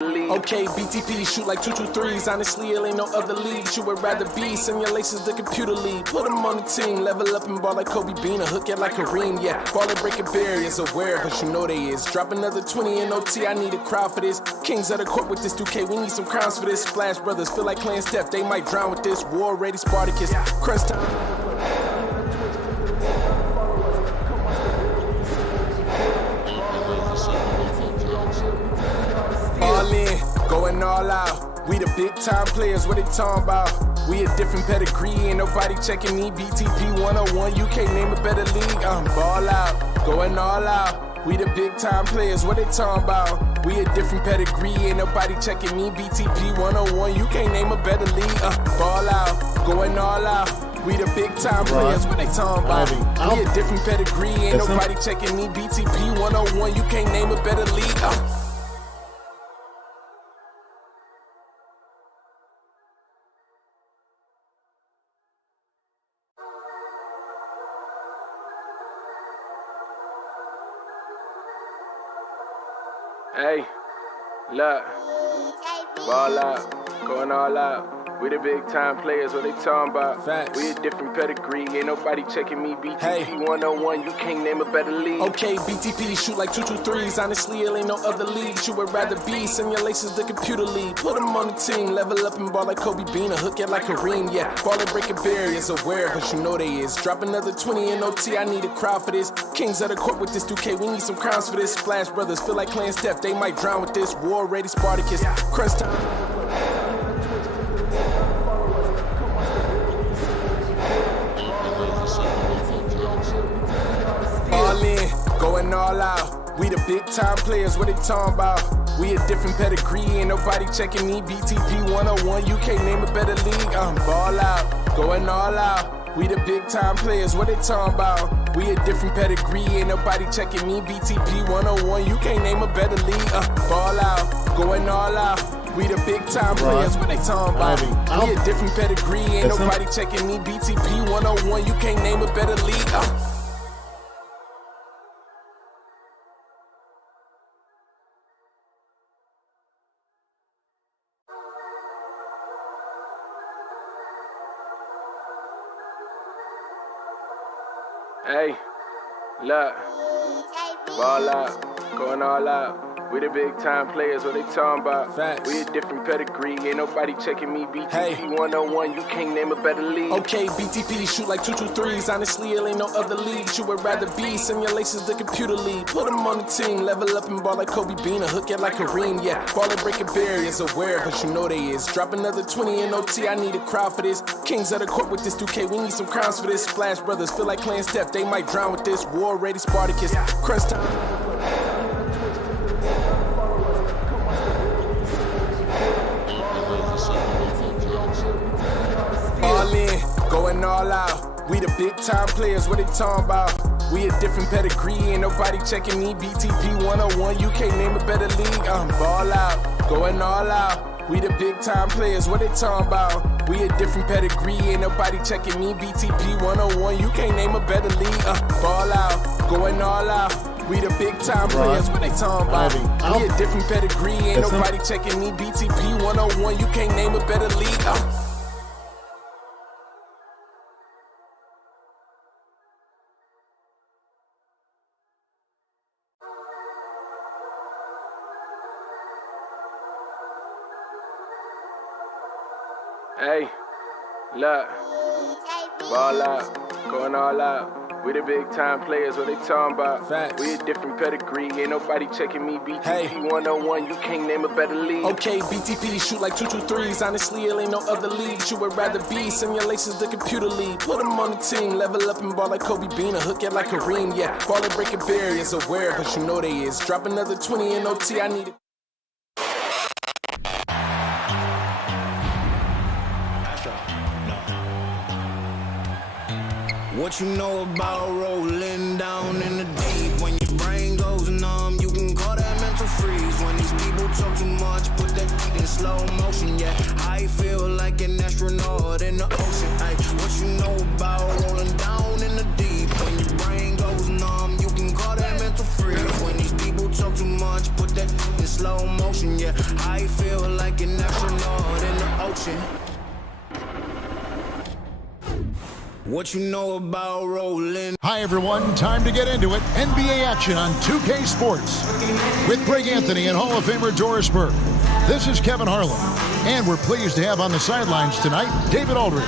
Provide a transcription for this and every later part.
Okay, BTP, shoot like 223s. Honestly, it ain't no other league you would rather be. Simulations, the computer league. Put them on the team, level up and ball like Kobe Bean, or hook it like Kareem. Yeah, ball and breaking barriers, aware, but you know they is. Drop another 20 in OT, I need a crowd for this. Kings of the court with this 2K, we need some crowns for this. Splash Brothers, feel like playing Steph, they might drown with this. War ready, Spartacus, crunch time. All in, going all out. We the big time players, what they talking about? We a different pedigree, ain't nobody checking me. BTP 101, you can't name a better league. I'm ball out, going all out. We the big time players, what they talking about? We a different pedigree, ain't nobody checking me. BTP 101, you can't name a better league. Ball out, going all out. We the big time players, what they talking about? We a different pedigree, ain't nobody checking me. BTP 101, you can't name a better league. Hey, look, ball out, going all out. We the big time players, what they talking about? Facts. We a different pedigree, ain't nobody checking me. BTP 101, you can't name a better league. Okay, BTP, shoot like 223s. Honestly, it ain't no other league you would rather be. Simulations, the computer league. Put them on the team, level up and ball like Kobe Bean, or hook it like Kareem. Yeah, ball and breaking barriers, aware, but you know they is. Drop another 20 in OT, I need a crowd for this. Kings of the court with this 2K, we need some crowns for this. Splash Brothers, feel like playing Steph, they might drown with this. War ready, Spartacus, crunch time. All in, going all out. We the big time players, what they talking about? We a different pedigree, ain't nobody checking me. BTP 101, you can't name a better league. I'm ball out, going all out. We the big time players, what they talking about? We a different pedigree, ain't nobody checking me. BTP 101, you can't name a better league. Ball out, going all out. We the big time players, what they talking about? We a different pedigree, ain't nobody checking me. BTP 101, you can't name a better league. Hey, look, ball out, going all out. We the big time players, what they talking about? Facts. We a different pedigree, ain't nobody checking me. BTP 101, you can't name a better league. Okay, BTP, shoot like 223s. Honestly, it ain't no other league you would rather be. Simulations, the computer league. Put them on the team, level up and ball like Kobe Bean, or hook it like Kareem. Yeah, ball and breaking barriers, aware, but you know they is. Drop another 20 in OT, I need a crowd for this. Kings of the court with this 2K, we need some crowns for this. Splash Brothers, feel like playing Steph, they might drown with this. War ready, Spartacus, crunch time. All in, going all out. We the big time players, what they talking about? We a different pedigree, ain't nobody checking me. BTP 101, you can't name a better league. I'm ball out, going all out. We the big time players, what they talking about? We a different pedigree, ain't nobody checking me. BTP 101, you can't name a better league. Ball out, going all out. We the big time players, what they talking about? We a different pedigree, ain't nobody checking me. BTP 101, you can't name a better league. Hey, look, ball out, going all out. We the big time players, what they talking about? Facts. We a different pedigree, ain't nobody checking me. BTP 101, you can't name a better league. Okay, BTP, shoot like 223s. Honestly, it ain't no other league you would rather be. Simulations, the computer league. Put them on the team, level up and ball like Kobe Bean, or hook it like Kareem. Yeah, ball and breaking barriers, aware, but you know they is. Drop another 20 in OT, I need it. What you know about rolling down in the deep? When your brain goes numb, you can call that mental freeze. When these people talk too much, put that in slow motion. Yeah, I feel like an astronaut in the ocean. Ay, what you know about rolling down in the deep? When your brain goes numb, you can call that mental freeze. When these people talk too much, put that in slow motion, yeah. I feel like an astronaut in the ocean. What you know about rolling? Hi, everyone. Time to get into it. NBA action on 2K Sports with Greg Anthony and Hall of Famer Doris Burke. This is Kevin Harlan, and we're pleased to have on the sidelines tonight David Aldridge.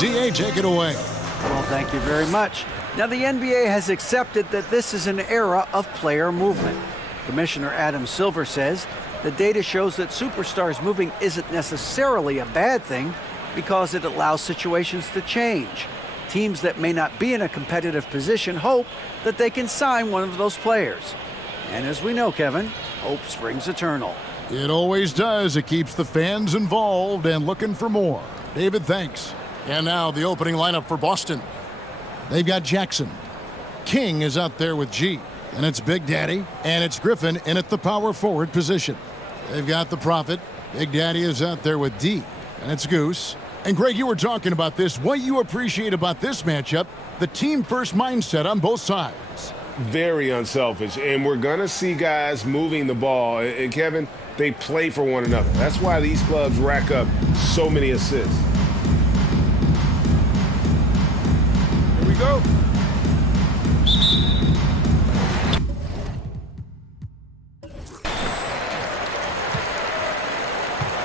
DA, take it away. Well, thank you very much. Now, the NBA has accepted that this is an era of player movement. Commissioner Adam Silver says the data shows that superstars moving isn't necessarily a bad thing, because it allows situations to change. Teams that may not be in a competitive position hope that they can sign one of those players. And as we know, Kevin, hope springs eternal. It always does. It keeps the fans involved and looking for more. David, thanks. And now the opening lineup for Boston. They've got Jackson. King is out there with G. And it's Big Daddy. And it's Griffin in at the power forward position. They've got the Prophet. Big Daddy is out there with D. And it's Goose. And Greg, you were talking about this. What you appreciate about this matchup, the team-first mindset on both sides. Very unselfish. And we're going to see guys moving the ball. And Kevin, they play for one another. That's why these clubs rack up so many assists. Here we go.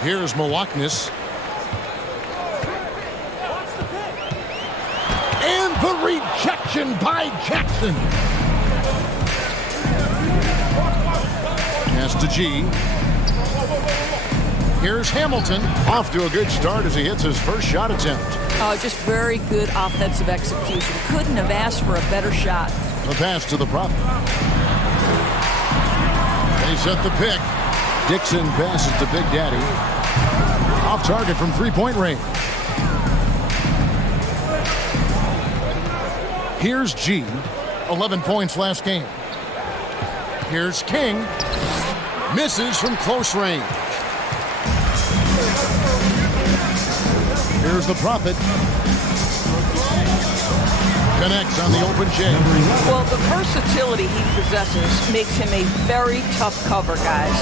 Here's Milwaukee. And the rejection by Jackson. Pass to G. Here's Hamilton. Off to a good start as he hits his first shot attempt. Just very good offensive execution. Couldn't have asked for a better shot. The pass to the Prophet. They set the pick. Dixon passes to Big Daddy. Off target from three-point range. Here's G, 11 points last game. Here's King, misses from close range. Here's the Prophet. Connects on the open J. Well, the versatility he possesses makes him a very tough cover, guys.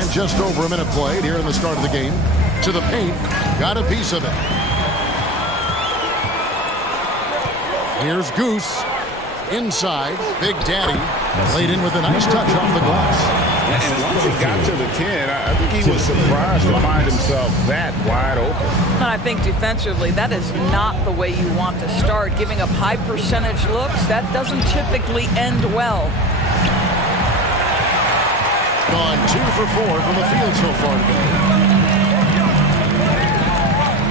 And just over a minute played here in the start of the game. To the paint, got a piece of it. Here's Goose. Inside, Big Daddy laid in with a nice touch off the glass. And once he got to the 10, I think he was surprised to find himself that wide open. And I think defensively, that is not the way you want to start. Giving up high percentage looks, that doesn't typically end well. Gone 2 for 4 from the field so far today.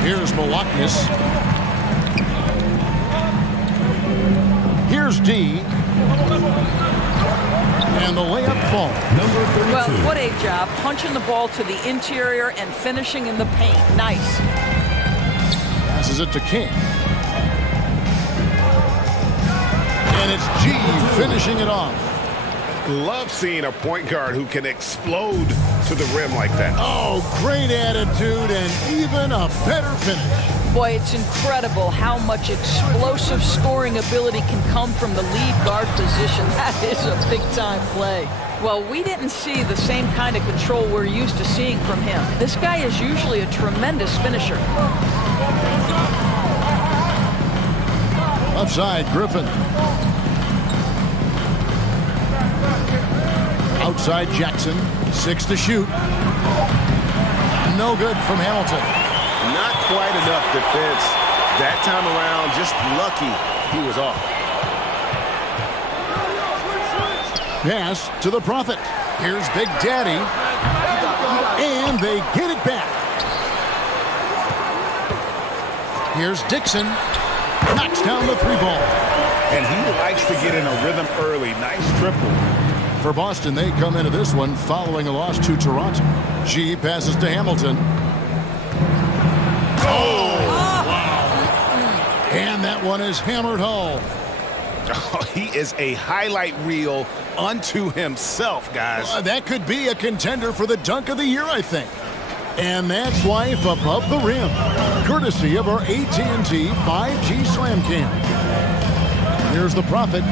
Here's Milwaukee. Here's D. And the layup falls. Well, what a job. Punching the ball to the interior and finishing in the paint. Nice. Passes it to King. And it's G finishing it off. Love seeing a point guard who can explode to the rim like that. Oh, great attitude and even a better finish. Boy, it's incredible how much explosive scoring ability can come from the lead guard position. That is a big-time play. Well, we didn't see the same kind of control we're used to seeing from him. This guy is usually a tremendous finisher. Upside, Griffin. Outside, Jackson. 6 to shoot. No good from Hamilton. Not quite enough defense that time around. Just lucky he was off. Pass to the Prophet. Here's Big Daddy. And they get it back. Here's Dixon. Knocks down the 3-ball. And he likes to get in a rhythm early. Nice triple. For Boston, they come into this one following a loss to Toronto. G passes to Hamilton. Oh, wow. And that one is hammered home. Oh, he is a highlight reel unto himself, guys. That could be a contender for the dunk of the year, I think. And that's life above the rim, courtesy of our AT&T 5G Slam Cam. Here's the Prophet.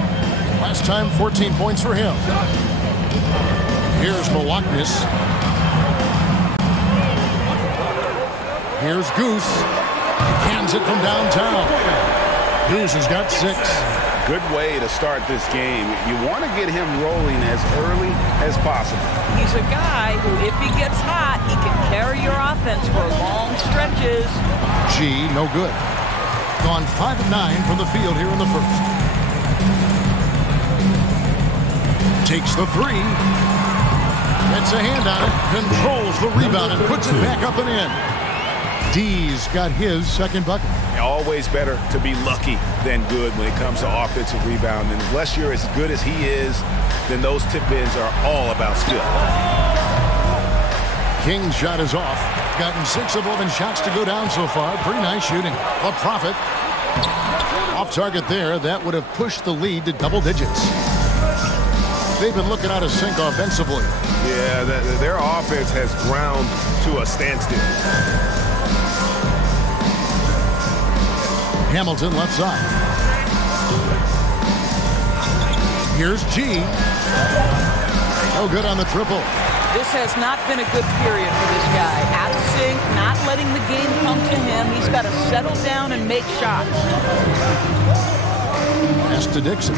Last time, 14 points for him. Here's Malaknis. Here's Goose. Cans it from downtown. Goose has got 6. Good way to start this game. You want to get him rolling as early as possible. He's a guy who, if he gets hot, he can carry your offense for long stretches. G, no good. Gone 5 of 9 from the field here in the first. Takes the 3. Gets a hand on it. Controls the rebound and puts it back up and in. D's got his second bucket. Always better to be lucky than good when it comes to offensive rebound. And unless you're as good as he is, then those tip-ins are all about skill. King's shot is off. Gotten 6 of 11 shots to go down so far. Pretty nice shooting. The Prophet. Off target there. That would have pushed the lead to double digits. They've been looking out of sync offensively. Yeah, their offense has ground to a standstill. Hamilton left side. Here's G. No good on the triple. This has not been a good period for this guy. Out of sync, not letting the game come to him. He's got to settle down and make shots. Pass to Dixon.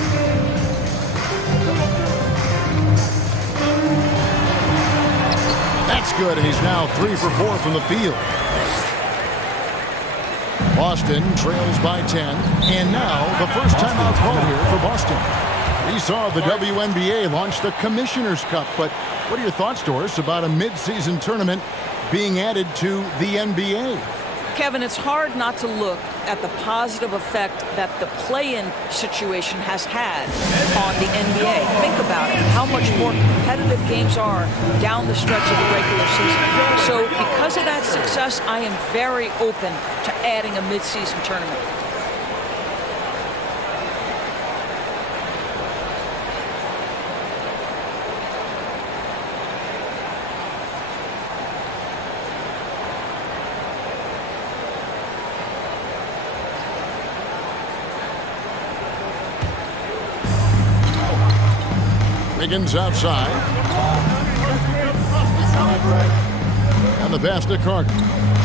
That's good, and he's now 3 for 4 from the field. Boston trails by 10, and now the first timeout call here for Boston. We saw the WNBA launch the Commissioner's Cup, but what are your thoughts, Doris, about a mid-season tournament being added to the NBA? Kevin, it's hard not to look at the positive effect that the play-in situation has had on the NBA. Think about it, how much more competitive games are down the stretch of the regular season. So because of that success, I am very open to adding a mid-season tournament. Wiggins outside. And the pass to Carter.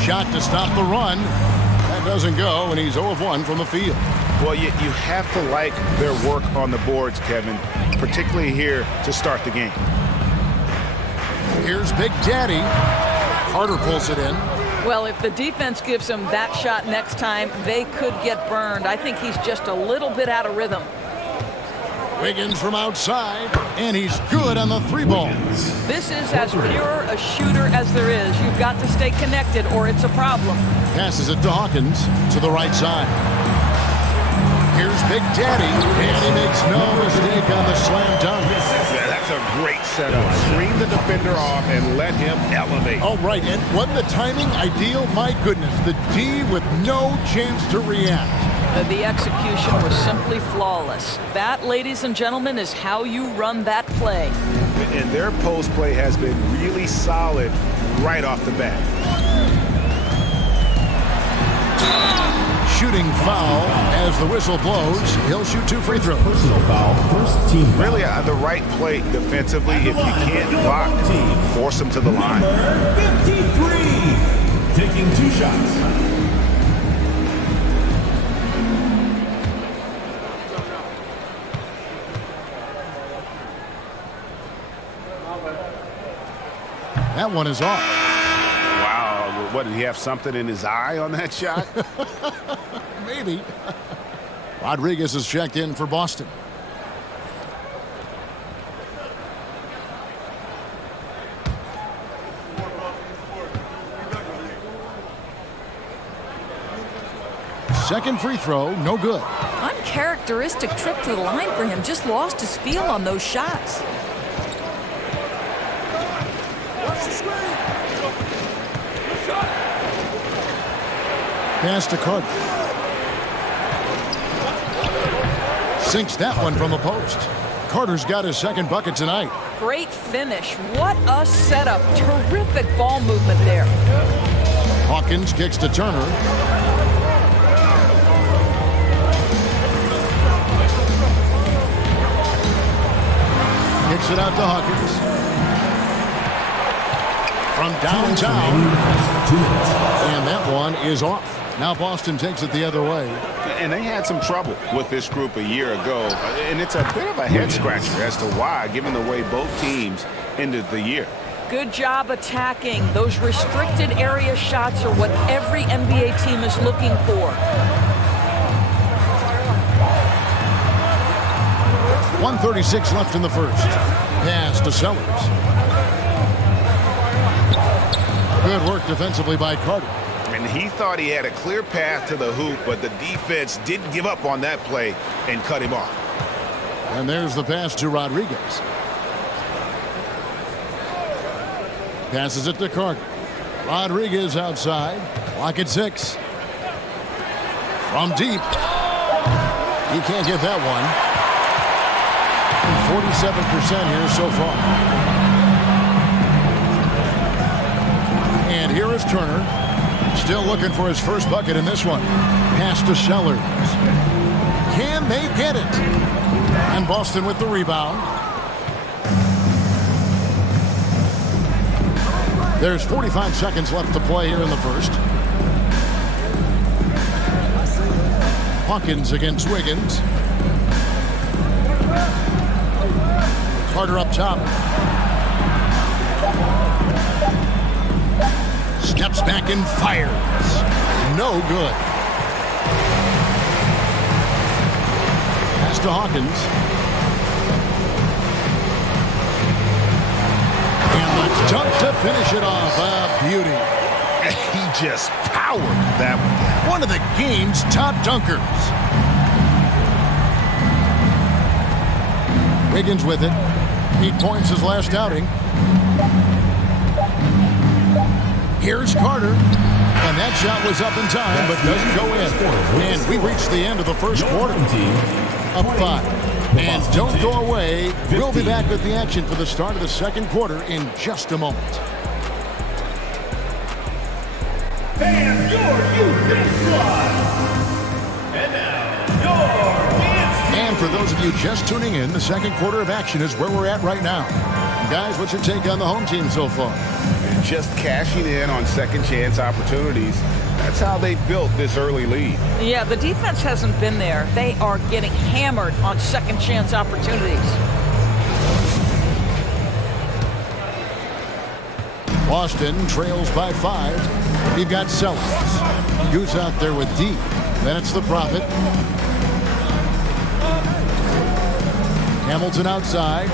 Shot to stop the run. That doesn't go, and he's 0 of 1 from the field. Well, you have to like their work on the boards, Kevin, particularly here to start the game. Here's Big Daddy. Carter pulls it in. Well, if the defense gives him that shot next time, they could get burned. I think he's just a little bit out of rhythm. Wiggins from outside, and he's good on the 3-ball. This is as pure a shooter as there is. You've got to stay connected or it's a problem. Passes it to Hawkins to the right side. Here's Big Daddy, and he makes no mistake on the slam dunk. That's a great setup. Screen the defender off and let him elevate. Oh, right, and what the timing? Ideal? My goodness, the D with no chance to react. The execution was simply flawless. That, ladies and gentlemen, is how you run that play. And their post play has been really solid right off the bat. Shooting foul as the whistle blows. He'll shoot 2 free throws. Personal foul, first team. Really the right play defensively. If you can't block, force them to the line. Number 53, taking 2 shots. That one is off. Wow. What, did he have something in his eye on that shot? Maybe. Rodriguez is checked in for Boston. Second free throw, no good. Uncharacteristic trip to the line for him. Just lost his feel on those shots. Pass to Carter. Sinks that one from the post. Carter's got his second bucket tonight. Great finish. What a setup. Terrific ball movement there. Hawkins kicks to Turner. Kicks it out to Hawkins. From downtown. And that one is off. Now Boston takes it the other way. And they had some trouble with this group a year ago. And it's a bit of a head-scratcher as to why, given the way both teams ended the year. Good job attacking. Those restricted area shots are what every NBA team is looking for. 1:36 left in the first. Pass to Sellers. Good work defensively by Carter. And he thought he had a clear path to the hoop, but the defense didn't give up on that play and cut him off. And there's the pass to Rodriguez. Passes it to Carter. Rodriguez outside. Clock at 6. From deep. He can't get that one. 47% here so far. And here is Turner. Still looking for his first bucket in this one. Pass to Sellers. Can they get it? And Boston with the rebound. There's 45 seconds left to play here in the first. Hawkins against Wiggins. Carter up top. Steps back and fires. No good. Pass to Hawkins. And the dunk to finish it off. A beauty. He just powered that one. One of the game's top dunkers. Wiggins with it. 8 points his last outing. Here's Carter. And that shot was up in time, but doesn't go in. And we reached the end of the first quarter. Up 5. And don't go away. We'll be back with the action for the start of the second quarter in just a moment. And your youth squad. And now, your dance. And for those of you just tuning in, the second quarter of action is where we're at right now. Guys, what's your take on the home team so far? Just cashing in on second chance opportunities. That's how they built this early lead. Yeah, the defense hasn't been there. They are getting hammered on second chance opportunities. Boston trails by 5. We've got Sellers. Goose out there with D. Then it's the Prophet. Hamilton outside.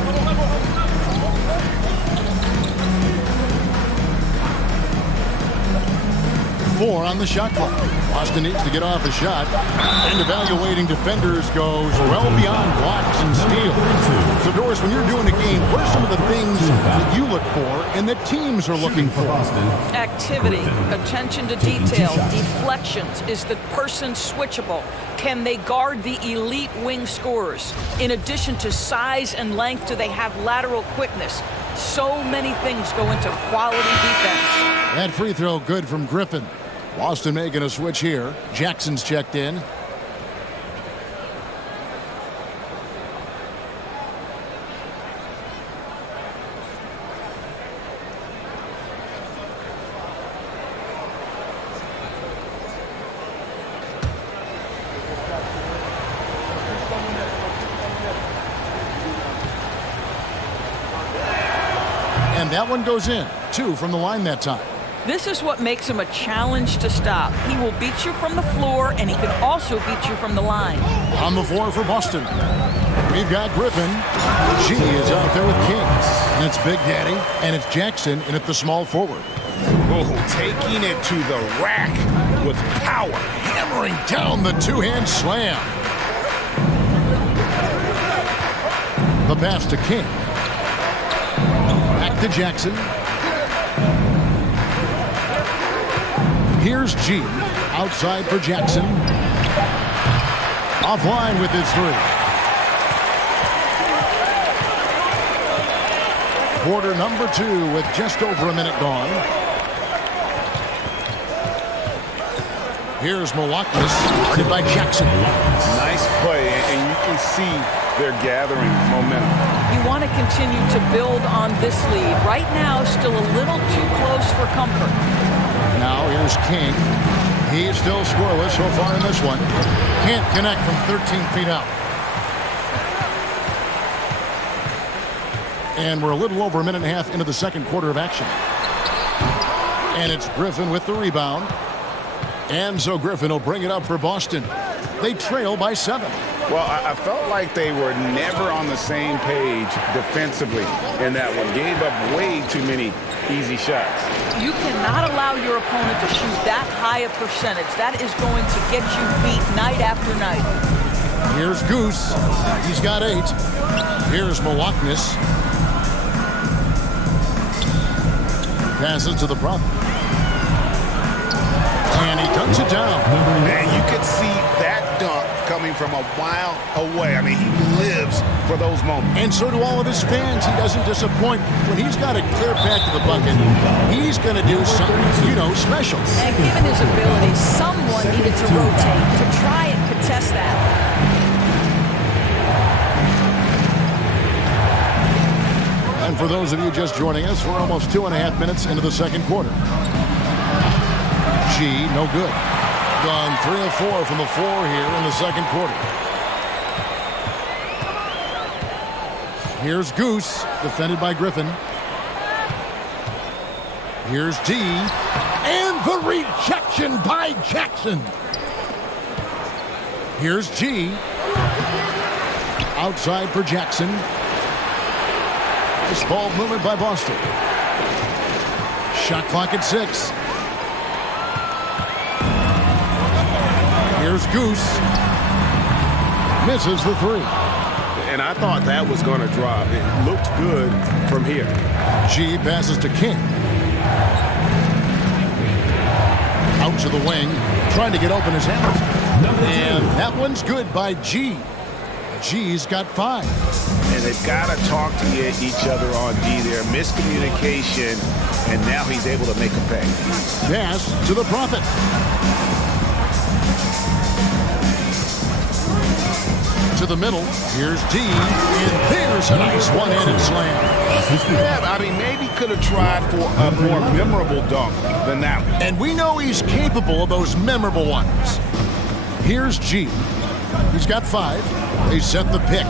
4 on the shot clock. Boston needs to get off the shot. And evaluating defenders goes well beyond blocks and steals. So, Doris, when you're doing a game, what are some of the things that you look for and that teams are looking for? Activity, attention to detail, deflections. Is the person switchable? Can they guard the elite wing scorers? In addition to size and length, do they have lateral quickness? So many things go into quality defense. That free throw good from Griffin. Boston making a switch here. Jackson's checked in. And that one goes in. 2 from the line that time. This is what makes him a challenge to stop. He will beat you from the floor, and he can also beat you from the line. On the floor for Boston. We've got Griffin. G is out there with King. And it's Big Daddy, and it's Jackson in at the small forward. Oh, taking it to the rack with power. Hammering down the two-hand slam. The pass to King. Back to Jackson. Here's G. Outside for Jackson. Offline with his 3. Quarter number 2 with just over a minute gone. Here's Milwaukee's guarded by Jackson. Nice play, and you can see they're gathering momentum. You want to continue to build on this lead. Right now, still a little too close for comfort. Now here's King. He's still scoreless so far in this one. Can't connect from 13 feet out. And we're a little over a minute and a half into the second quarter of action. And it's Griffin with the rebound. And so Griffin will bring it up for Boston. They trail by 7. Well, I felt like they were never on the same page defensively in that one. Gave up way too many easy shots. You cannot allow your opponent to shoot that high a percentage. That is going to get you beat night after night. Here's Goose. He's got 8. Here's Milwaukee. Passes to the Prophet. And he dunks it down. And you could see that dunk coming from a mile away. I mean, he lives for those moments. And so do all of his fans. He doesn't disappoint. When he's got a clear path to the bucket, he's going to do something, special. And given his ability, someone needed to rotate to try and contest that. And for those of you just joining us, we're almost 2.5 minutes into the second quarter. G, no good. Gone 3 of 4 from the floor here in the second quarter. Here's Goose, defended by Griffin. Here's D, and the rejection by Jackson. Here's G, outside for Jackson. Nice ball movement by Boston. Shot clock at 6. Here's Goose. Misses the 3. And I thought that was going to drop. It looked good from here. G passes to King. Out to the wing. Trying to get open his hands. And that one's good by G. G's got 5. And they've got to talk to each other on D there. Miscommunication. And now he's able to make a pay. Pass to the Prophet. To the middle. Here's D. And there's a nice one-handed slam. Yeah, I mean, maybe could have tried for a more memorable dunk than that one. And we know he's capable of those memorable ones. Here's G. He's got 5. They set the pick.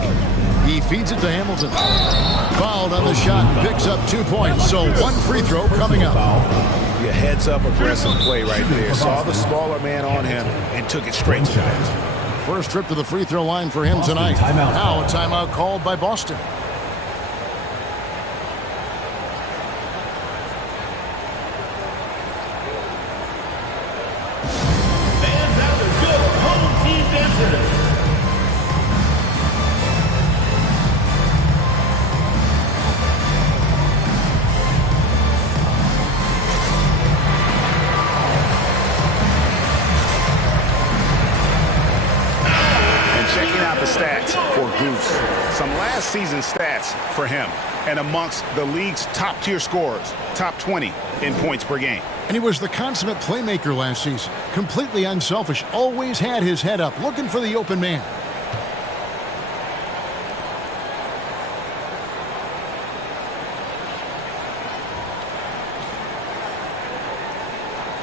He feeds it to Hamilton. Fouled on the shot and picks up 2 points. So 1 free throw coming up. Yeah, heads-up aggressive play right there. Saw the smaller man on him and took it straight to the net. First trip to the free throw line for him tonight. Now a timeout called by Boston. Fans out the good. Home team visitors. Checking out the stats for Goose. Some last season stats for him. And amongst the league's top-tier scorers, top 20 in points per game. And he was the consummate playmaker last season. Completely unselfish. Always had his head up, looking for the open man.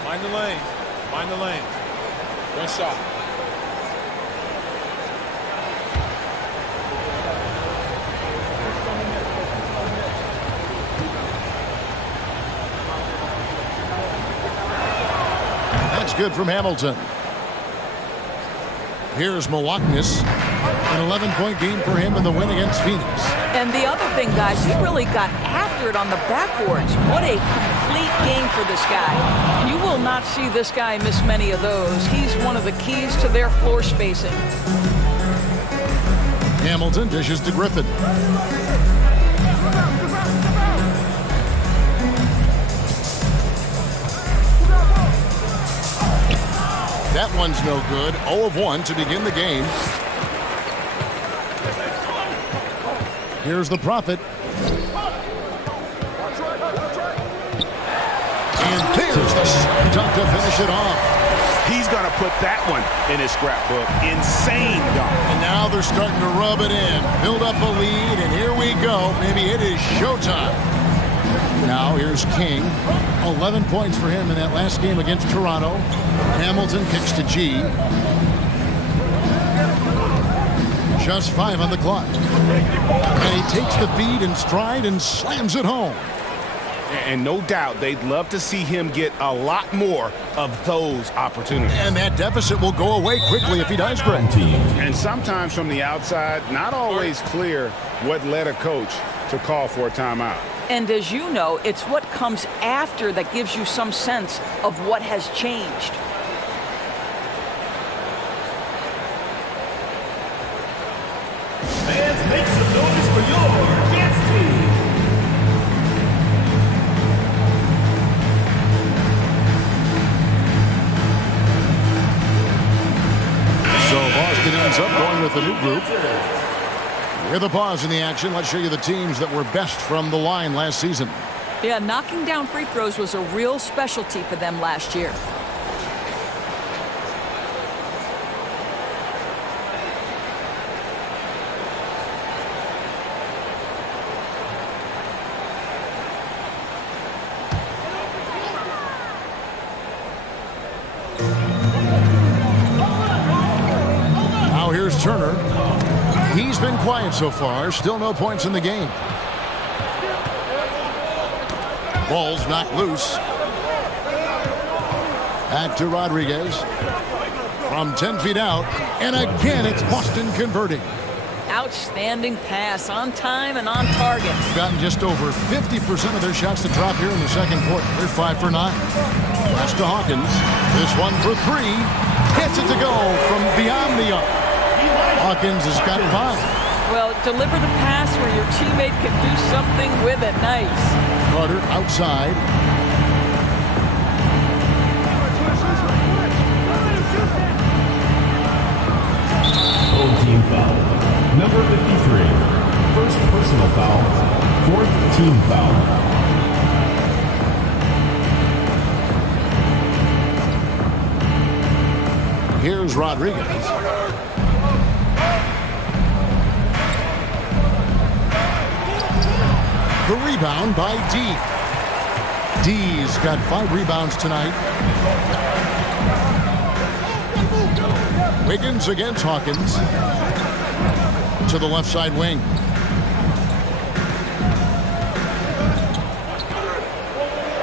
Mind the lanes. Mind the lanes. One shot. That's good from Hamilton. Here's Milwaukee. An 11-point game for him in the win against Phoenix. And the other thing, guys, he really got after it on the backboards. What a complete game for this guy. You will not see this guy miss many of those. He's one of the keys to their floor spacing. Hamilton dishes to Griffin. That one's no good. 0 of 1 to begin the game. Here's the Prophet. And there's the dunk to finish it off. He's going to put that one in his scrapbook. Insane dunk. And now they're starting to rub it in. Build up a lead, and here we go. Maybe it is showtime. Now here's King. 11 points for him in that last game against Toronto. Hamilton kicks to G. Just 5 on the clock. And he takes the feed in stride and slams it home. And no doubt they'd love to see him get a lot more of those opportunities. And that deficit will go away quickly if he does great. And sometimes from the outside, not always clear what led a coach to call for a timeout. And as you know, it's what comes after that gives you some sense of what has changed. Fans, make some noise for your dance team. So Boston ends up going with a new group. With a pause in the action, let's show you the teams that were best from the line last season. Yeah, knocking down free throws was a real specialty for them last year. Now here's Turner. He's been quiet so far. Still no points in the game. Ball's knocked loose. Back to Rodriguez. From 10 feet out. And again, it's Boston converting. Outstanding pass, on time and on target. Gotten just over 50% of their shots to drop here in the second quarter. They're 5 for 9. Pass to Hawkins. This one for 3. Gets it to go from beyond the arc. Hawkins has got 5. Well, deliver the pass where your teammate can do something with it. Nice. Carter outside. Home team foul. Number 53. First personal foul. Fourth team foul. Here's Rodriguez. The rebound by D. D's got 5 rebounds tonight. Wiggins against Hawkins. To the left side wing.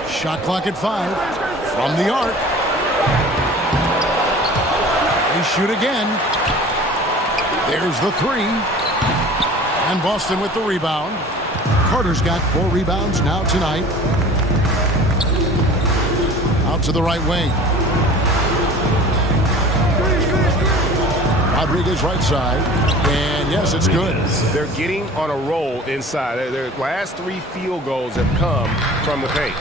Shot clock at 5. From the arc. They shoot again. There's the 3. And Boston with the rebound. Carter's got 4 rebounds now tonight. Out to the right wing. Rodriguez right side. And yes, it's good. They're getting on a roll inside. Their last 3 field goals have come from the paint.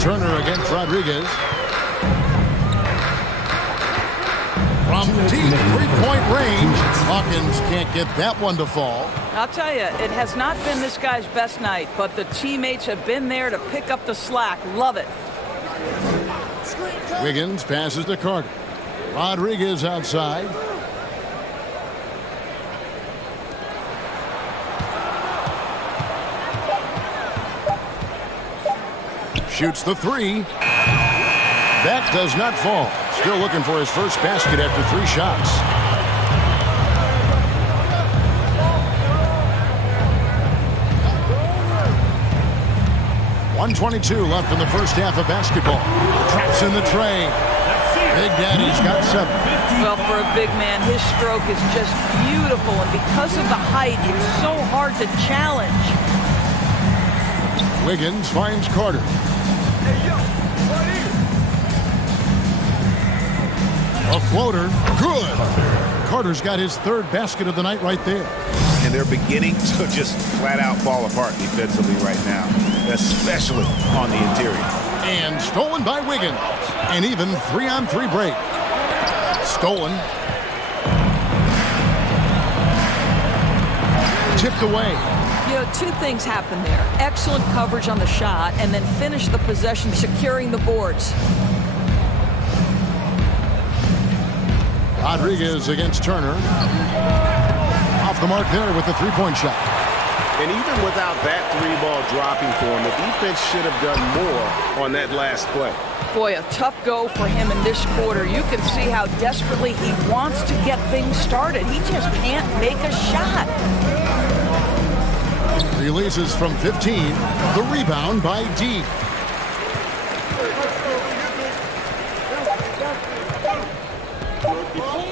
Turner against Rodriguez. From deep 3-point range. Hawkins can't get that one to fall. I'll tell you, it has not been this guy's best night, but the teammates have been there to pick up the slack. Love it. Wiggins passes to Carter. Rodriguez outside. Shoots the 3. That does not fall. Still looking for his first basket after 3 shots. .122 left in the first half of basketball. Traps in the tray. Big Daddy's got 7. Well, for a big man, his stroke is just beautiful, and because of the height, it's so hard to challenge. Wiggins finds Carter. A floater. Good. Carter's got his 3rd basket of the night right there. And they're beginning to just flat out fall apart defensively right now, especially on the interior. And stolen by Wiggins. An even 3-on-3 break. Stolen. Tipped away. You know, two things happen there. Excellent coverage on the shot, and then finish the possession securing the boards. Rodriguez against Turner. Off the mark there with the three-point shot. And even without that three-ball dropping for him, the defense should have done more on that last play. Boy, a tough go for him in this quarter. You can see how desperately he wants to get things started. He just can't make a shot. Releases from 15. The rebound by D.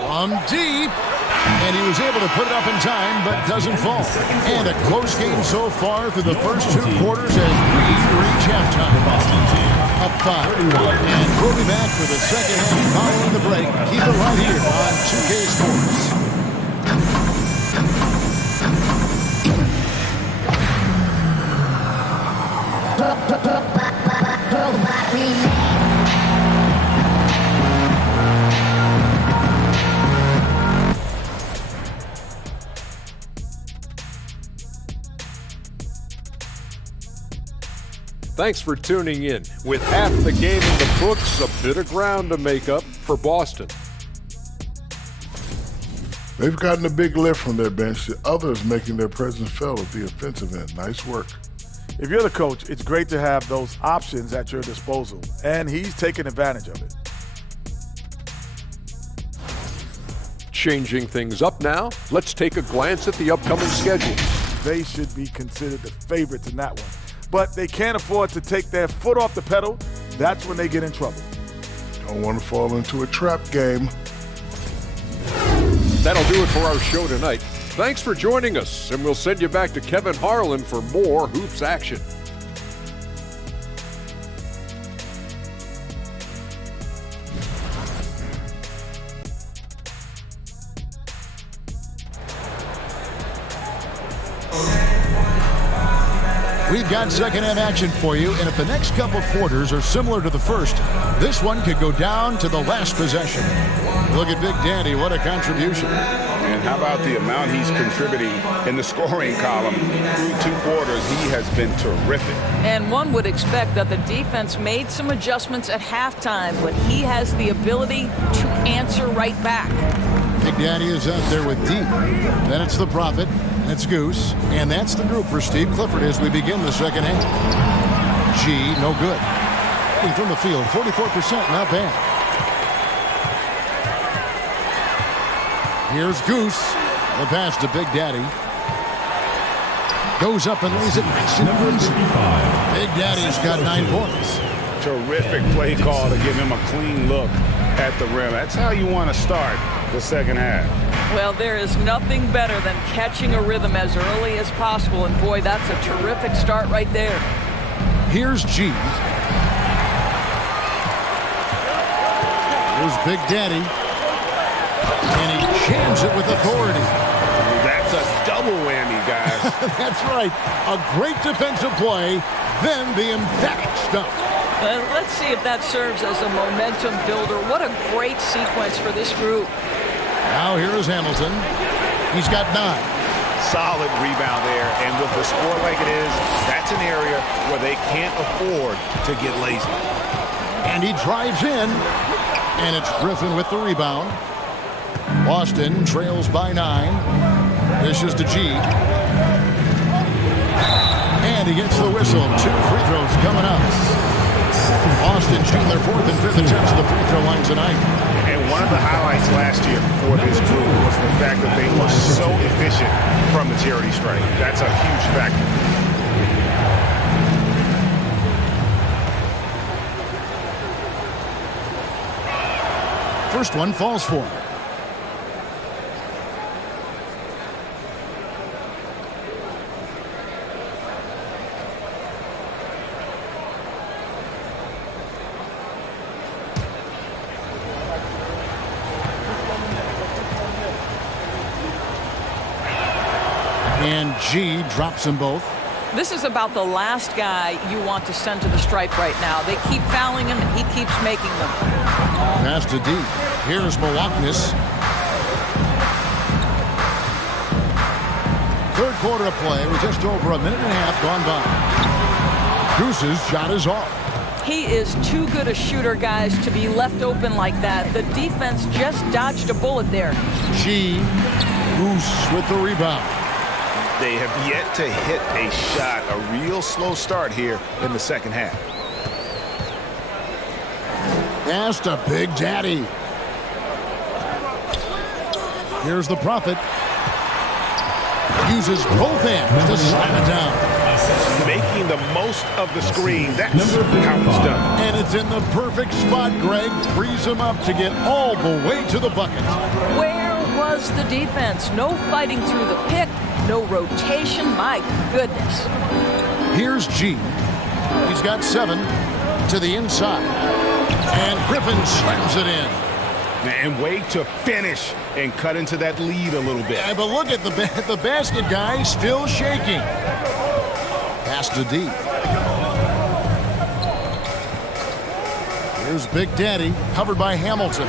From deep. And he was able to put it up in time, but doesn't fall. And a close game so far through the first two quarters as we reach halftime. Up 5. And we'll be back for the second half following the break. Keep it right here on 2K Sports. Thanks for tuning in. With half the game in the books, a bit of ground to make up for Boston. They've gotten a big lift from their bench. The others making their presence felt at the offensive end. Nice work. If you're the coach, it's great to have those options at your disposal, and he's taken advantage of it. Changing things up now, let's take a glance at the upcoming schedule. They should be considered the favorites in that one. But they can't afford to take their foot off the pedal. That's when they get in trouble. Don't want to fall into a trap game. That'll do it for our show tonight. Thanks for joining us, and we'll send you back to Kevin Harlan for more hoops action. We've got second half action for you, and if the next couple quarters are similar to the first, this one could go down to the last possession. Look at Big Daddy, what a contribution. And how about the amount he's contributing in the scoring column? Through 2 quarters, he has been terrific. And one would expect that the defense made some adjustments at halftime, but he has the ability to answer right back. Big Daddy is out there with D. Then it's the Prophet, and it's Goose, and that's the group for Steve Clifford as we begin the second half. G, no good. From the field, 44%, not bad. Here's Goose. The pass to Big Daddy. Goes up and lays it nice and easy. Big Daddy's got 9 points. Terrific play call to give him a clean look at the rim. That's how you want to start the second half. Well, there is nothing better than catching a rhythm as early as possible, and boy, that's a terrific start right there. Here's G. Here's Big Daddy. And he jams it with authority. That's a double whammy, guys. That's right. A great defensive play, then the emphatic stuff. Let's see if that serves as a momentum builder. What a great sequence for this group. Now here is Hamilton. He's got 9. Solid rebound there, and with the score like it is, that's an area where they can't afford to get lazy. And he drives in, and it's Griffin with the rebound. Boston trails by 9. This is to G. And he gets the whistle. 2 free throws coming up. Boston shooting their 4th and 5th attempts at the free throw line tonight. And one of the highlights last year for this group was the fact that they were so efficient from the charity stripe. That's a huge factor. First one falls for him. And G drops them both. This is about the last guy you want to send to the stripe right now. They keep fouling him, and he keeps making them. Pass to D. Here's Milwaukee. Third quarter of play with just over a minute and a half gone by. Goose's shot is off. He is too good a shooter, guys, to be left open like that. The defense just dodged a bullet there. G. Goose with the rebound. They have yet to hit a shot, a real slow start here in the second half. Pass to Big Daddy. Here's the Prophet. Uses both hands to slam it down. Making the most of the screen. That's how it's done. And it's in the perfect spot. Greg frees him up to get all the way to the bucket. Where was the defense? No fighting through the pick, no rotation. My goodness. Here's G. He's got 7 to the inside. And Griffin slams it in. And way to finish and cut into that lead a little bit. Yeah, but look at the basket guy still shaking. Pass to D. Here's Big Daddy, covered by Hamilton.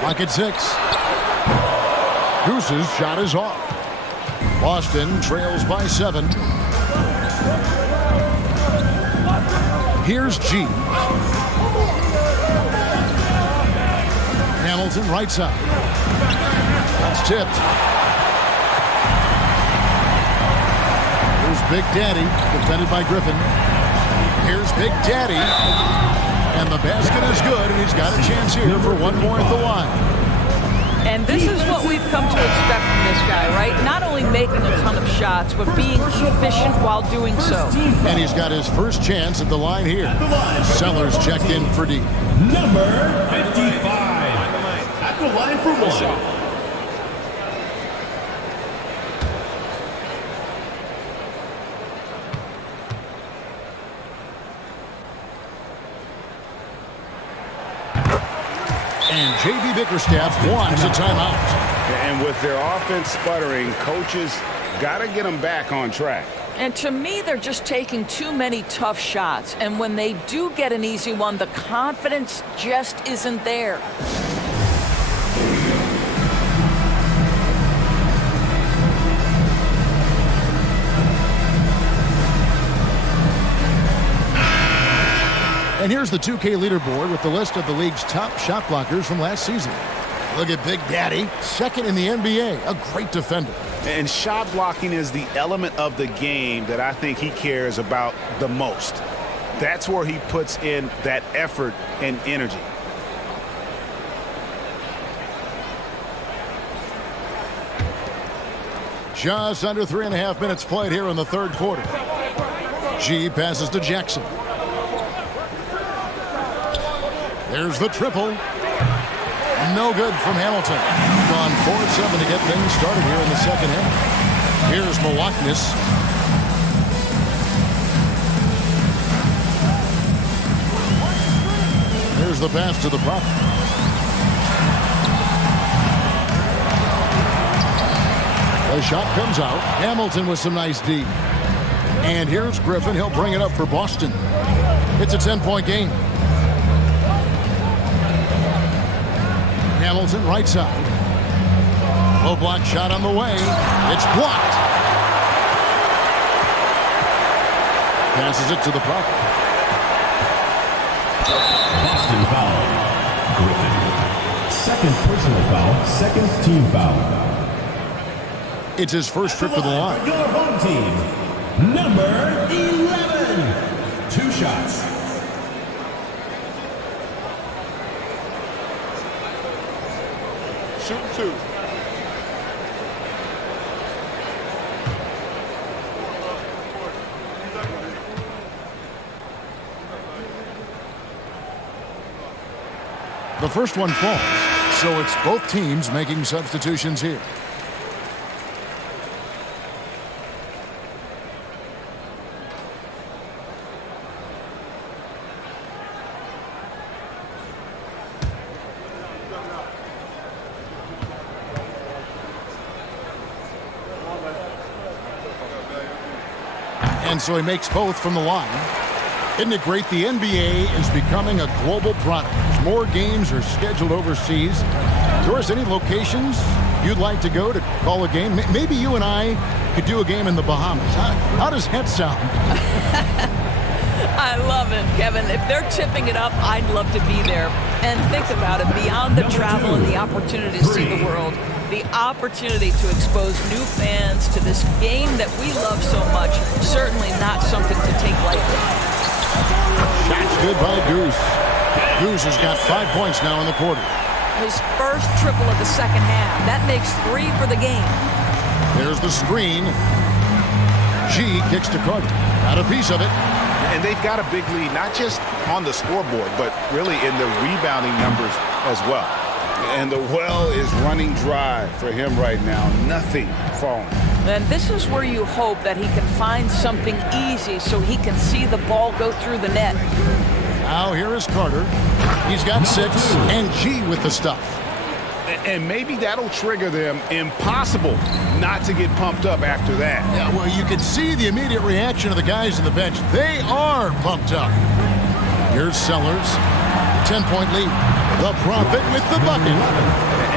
Bucket 6. Goose's shot is off. Boston trails by 7. Here's G. Hamilton right side. That's tipped. Here's Big Daddy, defended by Griffin. Here's Big Daddy. And the basket is good, and he's got a chance here for one more at the line. And this is what we've come to expect from this guy, right? Not only making a ton of shots, but being efficient while doing so. And he's got his first chance at the line here. Sellers checked in for D. Number 55. At the line for one. And J.B. Bickerstaff wants a timeout. And with their offense sputtering, coaches got to get them back on track. And to me, they're just taking too many tough shots. And when they do get an easy one, the confidence just isn't there. And here's the 2K leaderboard with the list of the league's top shot blockers from last season. Look at Big Daddy, second in the NBA, a great defender. And shot blocking is the element of the game that I think he cares about the most. That's where he puts in that effort and energy. Just under 3.5 minutes played here in the third quarter. G passes to Jackson. There's the triple. No good from Hamilton. Gone 4-7 to get things started here in the second half. Here's Malaknis. There's the pass to the Prophet. The shot comes out. Hamilton with some nice D. And here's Griffin. He'll bring it up for Boston. It's a 10-point game. Hamilton, right side. Low block shot on the way. It's blocked. Passes it to the Prophet. Boston foul. Griffin. Second personal foul. Second team foul. It's his first trip to the line. Your home team. Number 11. 2 shots. Shoot 2. The first one falls, so it's both teams making substitutions here. And so he makes both from the line. Isn't it great? The NBA is becoming a global product. More games are scheduled overseas. Doris, any locations you'd like to go to call a game? Maybe you and I could do a game in the Bahamas. How does that sound? I love it, Kevin. If they're tipping it up, I'd love to be there. And think about it, beyond the travel and the opportunity to see the world, the opportunity to expose new fans to this game that we love so much, certainly not something to take lightly. Shot's good by Goose. Goose has got 5 points now in the quarter. His first triple of the second half. That makes 3 for the game. There's the screen. G kicks to Carter. Got a piece of it. And they've got a big lead, not just on the scoreboard, but really in the rebounding numbers as well. And the well is running dry for him right now. Nothing falling. And this is where you hope that he can find something easy so he can see the ball go through the net. Now here is Carter. He's got 6, and G with the stuff. And maybe that'll trigger them. Impossible not to get pumped up after that. Yeah, well, you can see the immediate reaction of the guys on the bench. They are pumped up. Here's Sellers. 10-point lead. The Prophet with the bucket.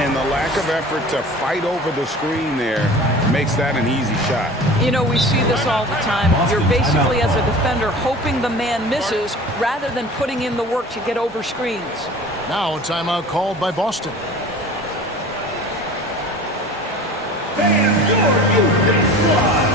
And the lack of effort to fight over the screen there makes that an easy shot. You know, we see this all the time. You're basically, as a defender, hoping the man misses rather than putting in the work to get over screens. Now a timeout called by Boston. And your Houston squad.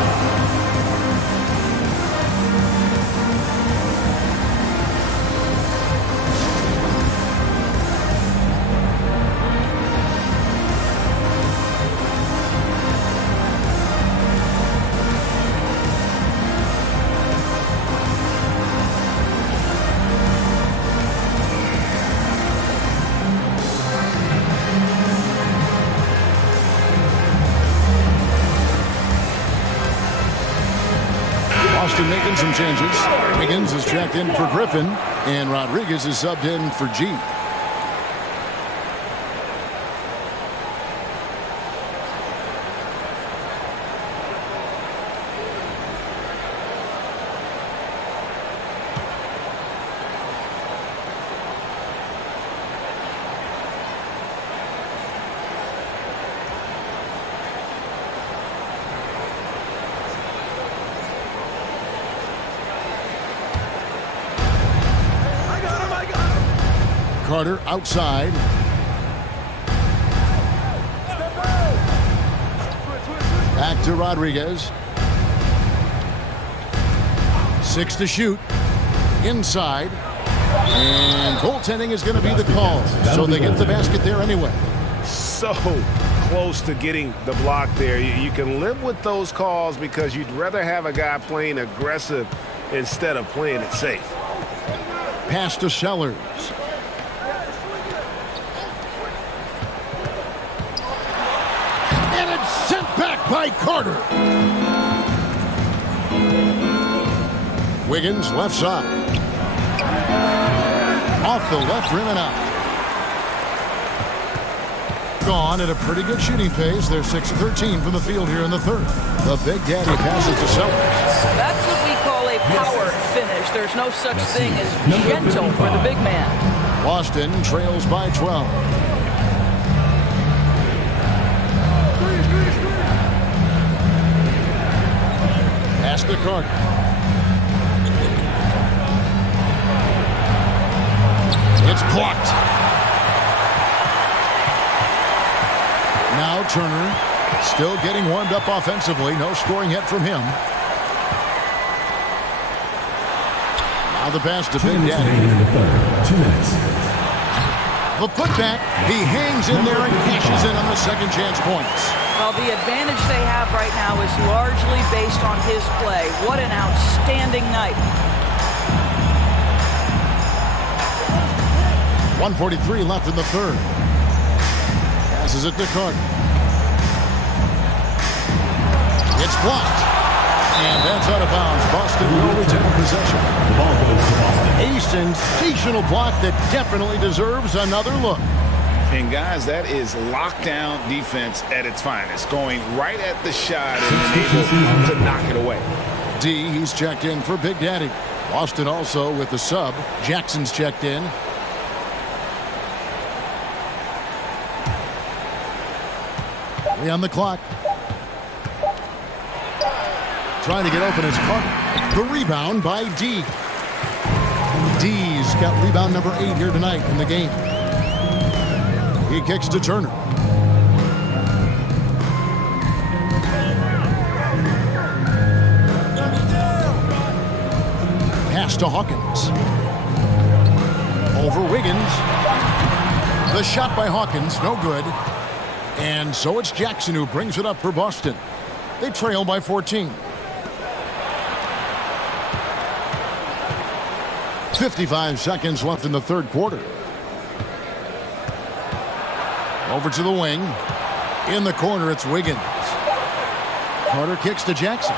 Boston making some changes. Higgins is checked in for Griffin, and Rodriguez is subbed in for G. Carter outside. Back to Rodriguez. 6 to shoot. Inside. And goaltending is going to be the call. So they get the basket there anyway. So close to getting the block there. You can live with those calls because you'd rather have a guy playing aggressive instead of playing it safe. Pass to Sellers. By Carter. Wiggins left side. Off the left rim and out. Gone at a pretty good shooting pace. They're 6-13 from the field here in the third. The Big Daddy passes to Sellers. That's what we call a power finish. There's no such thing as gentle for the big man. Boston trails by 12. Pass to Carter. It's blocked. Now Turner still getting warmed up offensively. No scoring yet from him. Now the pass to Big Daddy. 2 minutes. The putback. He hangs in there and cashes in on the second chance points. Well, the advantage they have right now is largely based on his play. What an outstanding night. 1:43 left in the third. Passes it to Carter. It's blocked. And that's out of bounds. Boston will retain possession. The ball goes to Boston. A sensational block that definitely deserves another look. And guys, that is lockdown defense at its finest, going right at the shot and able to knock it away. D, he's checked in for Big Daddy. Boston also with the sub. Jackson's checked in. 3 on the clock. Trying to get open is Carter. The rebound by D. D's got rebound number 8 here tonight in the game. He kicks to Turner. Pass to Hawkins. Over Wiggins. The shot by Hawkins, no good. And so it's Jackson who brings it up for Boston. They trail by 14. 55 seconds left in the third quarter. Over to the wing. In the corner, it's Wiggins. Carter kicks to Jackson.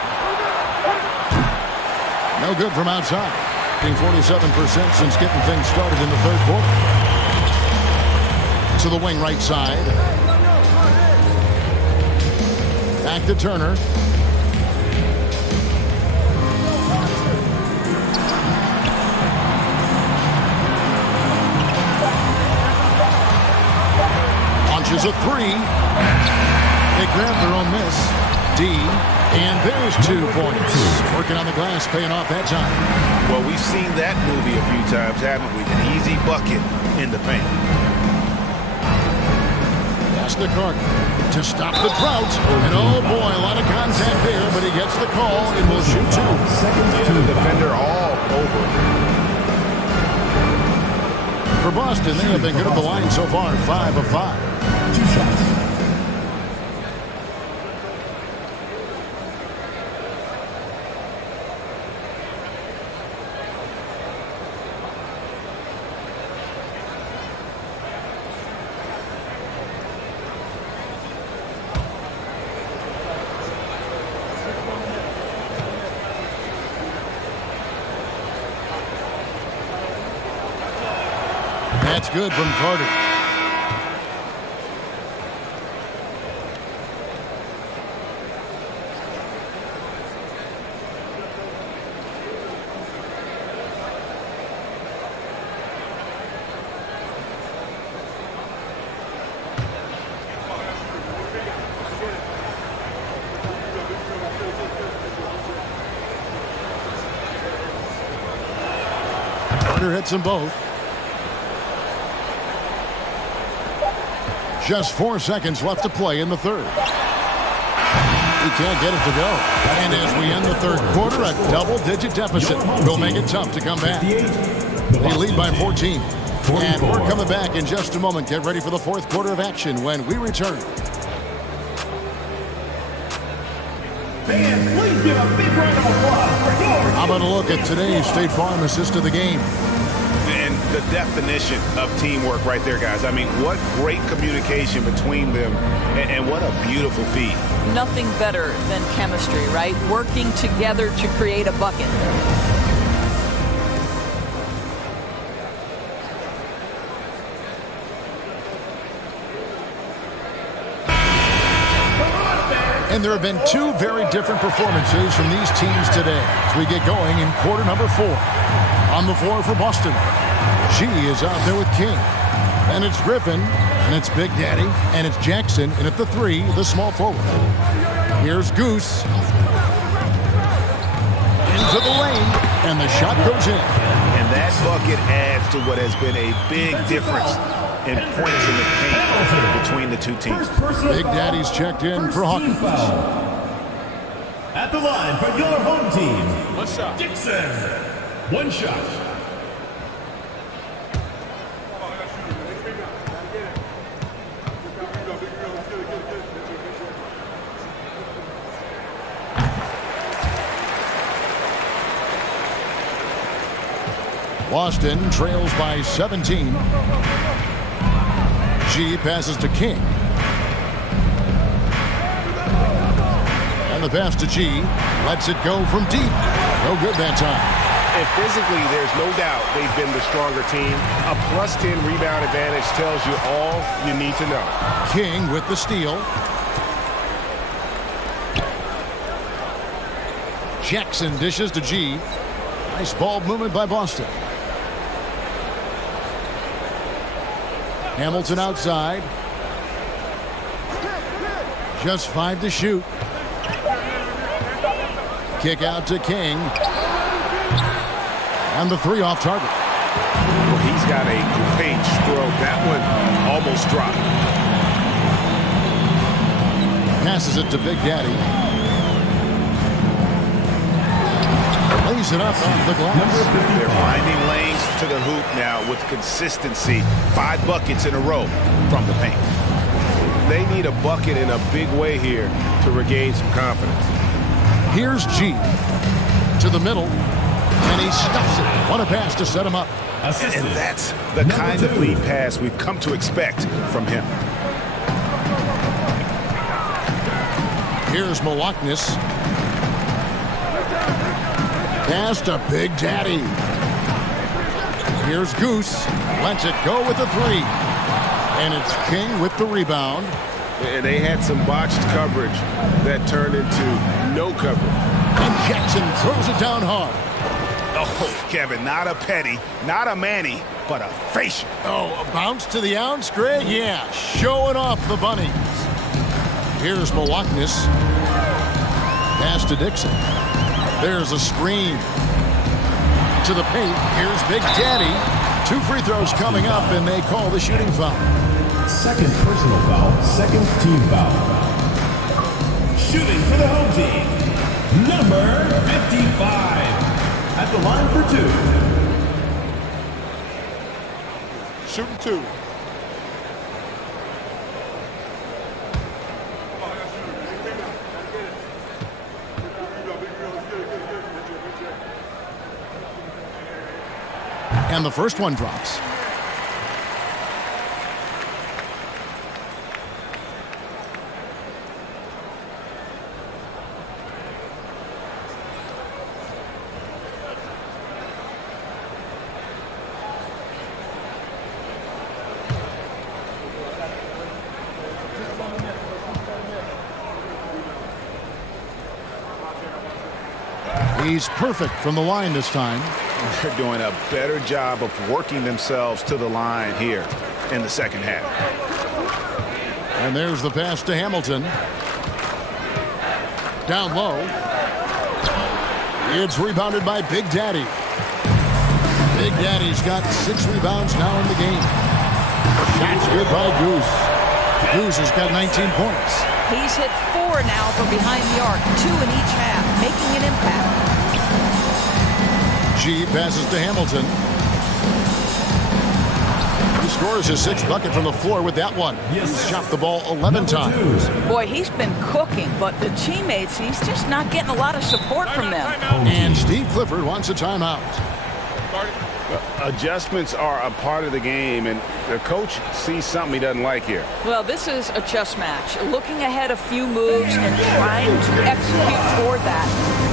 No good from outside. Being 47% since getting things started in the third quarter. To the wing right side. Back to Turner. Launches a 3. They grab their own miss. D. And there's 2 points. Working on the glass, paying off that time. Well, we've seen that movie a few times, haven't we? An easy bucket in the paint. Pass to Carter to stop the drought. And oh boy, a lot of contact there, but he gets the call and will shoot 2. The defender all over. For Boston, they have been good at the line so far, 5 of 5. 2 shots. That's good from Carter. Carter hits them both. Just 4 seconds left to play in the third. He can't get it to go. And as we end the third quarter, a double-digit deficit will make it tough to come back. They lead by 14. And we're coming back in just a moment. Get ready for the fourth quarter of action when we return. Fans, please give a big round of applause for your... How about a look at today's State Farm assist of the game? And the definition of teamwork right there, guys. I mean, what great communication between them, and what a beautiful feat. Nothing better than chemistry, right? Working together to create a bucket. And there have been 2 very different performances from these teams today as we get going in quarter number 4. On the floor for Boston, G is out there with King. And it's Griffin, and it's Big Daddy, and it's Jackson, and at the 3, the small forward. Here's Goose. Into the lane, and the shot goes in. And that bucket adds to what has been a big difference in points in the paint between the 2 teams. Big Daddy's checked in for Hawkins. At the line for your home team, One shot. Dixon. 1 shot. Boston trails by 17. G passes to King. And the pass to G. Lets it go from deep. No good that time. And physically, there's no doubt they've been the stronger team. A +10 rebound advantage tells you all you need to know. King with the steal. Jackson dishes to G. Nice ball movement by Boston. Hamilton outside. Just 5 to shoot. Kick out to King. And the 3 off target. Well, he's got a great stroke. That one almost dropped. Passes it to Big Daddy. Lays it up on the glass. They're finding lanes to the hoop now with consistency. 5 buckets in a row from the paint. They need a bucket in a big way here to regain some confidence. Here's G to the middle, and he stuffs it. What a pass to set him up. And that's the kind of lead pass we've come to expect from him. Here's Malaknis. Pass to Big Daddy. Here's Goose. Lets it go with the 3. And it's King with the rebound. And they had some botched coverage that turned into no coverage. And Jackson throws it down hard. Oh, Kevin, not a petty, not a Manny, but a facial. Oh, a bounce to the ounce, Greg? Yeah, showing off the bunnies. Here's Malaknis. Pass to Dixon. There's a screen. To the paint. Here's Big Daddy. 2 free throws coming up, and they call the shooting foul. Second personal foul, second team foul. Shooting for the home team, number 55. At the line for 2. Shooting 2. And the first one drops. He's perfect from the line this time. They're doing a better job of working themselves to the line here in the second half. And there's the pass to Hamilton. Down low. It's rebounded by Big Daddy. Big Daddy's got 6 rebounds now in the game. Shot's good by Goose. Goose has got 19 points. He's hit 4 now from behind the arc, 2 in each half, making an impact. G passes to Hamilton. He scores his 6th bucket from the floor with that one. He's shot the ball 11 times. Boy, he's been cooking, but the teammates, he's just not getting a lot of support from them. And Steve Clifford wants a timeout. Adjustments are a part of the game, and the coach sees something he doesn't like here. Well, this is a chess match. Looking ahead a few moves and trying to execute toward that.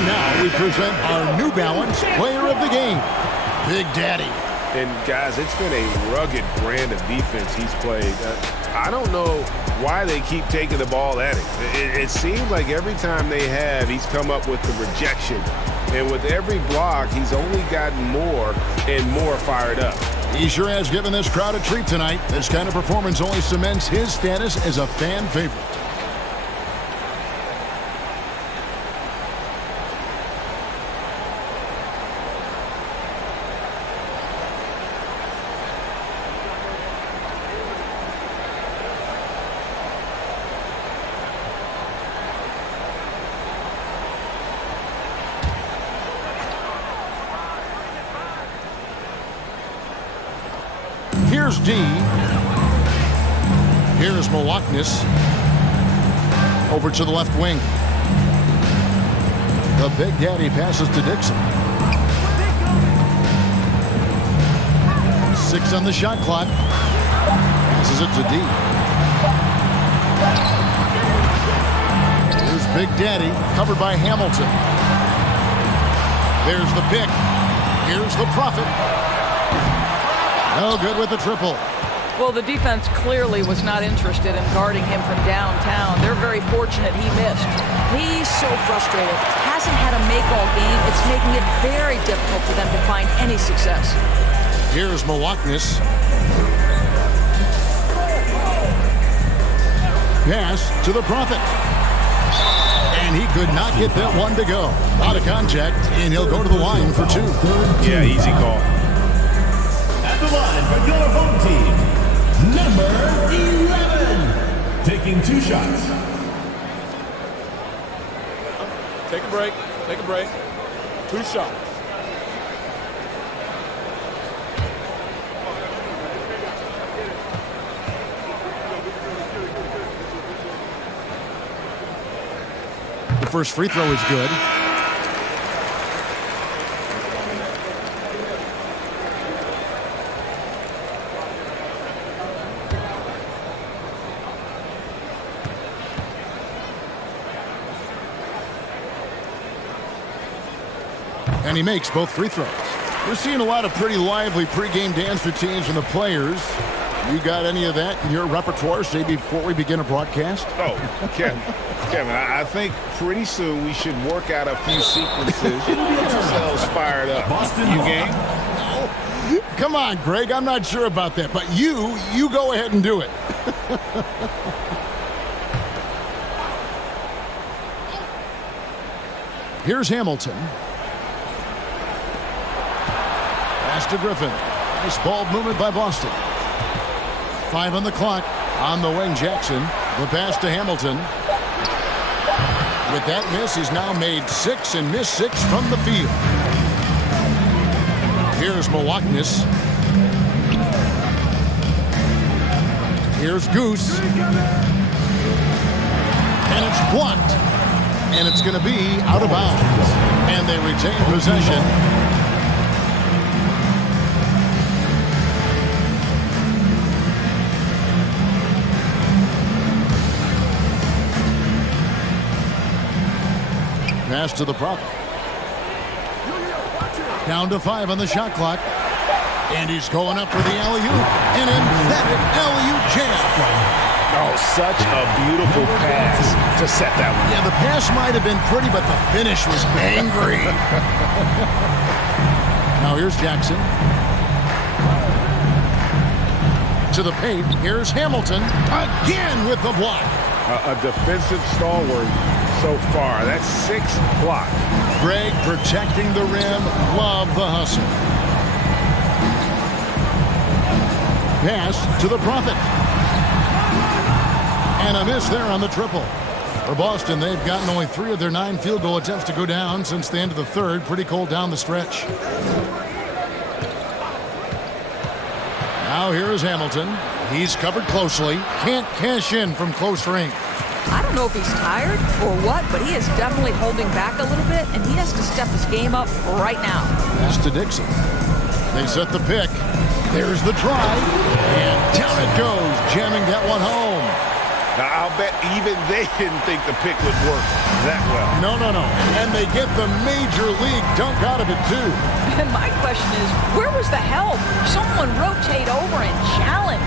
And now we present our New Balance player of the game, Big Daddy. And guys, it's been a rugged brand of defense he's played. I don't know why they keep taking the ball at him. It seems like every time they have, he's come up with the rejection. And with every block, he's only gotten more and more fired up. He sure has given this crowd a treat tonight. This kind of performance only cements his status as a fan favorite. Here's D. Here's Milwaukee. Over to the left wing. The Big Daddy passes to Dixon. 6 on the shot clock. Passes it to D. Here's Big Daddy, covered by Hamilton. There's the pick. Here's the Prophet. No good with the triple. Well, the defense clearly was not interested in guarding him from downtown. They're very fortunate he missed. He's so frustrated. Hasn't had a make all game. It's making it very difficult for them to find any success. Here's Milwaukee. Pass to the Prophet. And he could not get that one to go. Out of contact, and he'll go to the line for 2. Yeah, easy call. At the line for your home team, number 11. Taking 2 shots. Take a break. Take a break. 2 shots. The first free throw is good. And he makes both free throws. We're seeing a lot of pretty lively pregame dance routines from the players. You got any of that in your repertoire, say, before we begin a broadcast? Oh, Kevin, I think pretty soon we should work out a few sequences. Get ourselves fired up. You game? No. Come on, Greg. I'm not sure about that. But you go ahead and do it. Here's Hamilton. Pass to Griffin. Nice ball movement by Boston. 5 on the clock. On the wing, Jackson. The pass to Hamilton. With that miss, he's now made 6 and missed 6 from the field. Here's Milwaukee. Here's Goose. And it's blocked. And it's going to be out of bounds. And they retain possession. Pass to the Prophet. Down to 5 on the shot clock. And he's going up for the alley-oop. An emphatic alley-oop jam. Oh, such a beautiful pass to set that one. Yeah, the pass might have been pretty, but the finish was angry. Now here's Jackson. To the paint. Here's Hamilton. Again with the block. A defensive stalwart so far. That's 6 blocks. Greg protecting the rim. Love the hustle. Pass to the Prophet. And a miss there on the triple. For Boston, they've gotten only 3 of their 9 field goal attempts to go down since the end of the third. Pretty cold down the stretch. Now here is Hamilton. He's covered closely. Can't cash in from close range. I don't know if he's tired or what, but he is definitely holding back a little bit, and he has to step his game up right now. Pass to Dixon. They set the pick. There's the drive. And down it goes, jamming that one home. Now, I'll bet even they didn't think the pick would work that well. No. And they get the major league dunk out of it, too. And my question is, where was the help? Someone rotate over and challenge.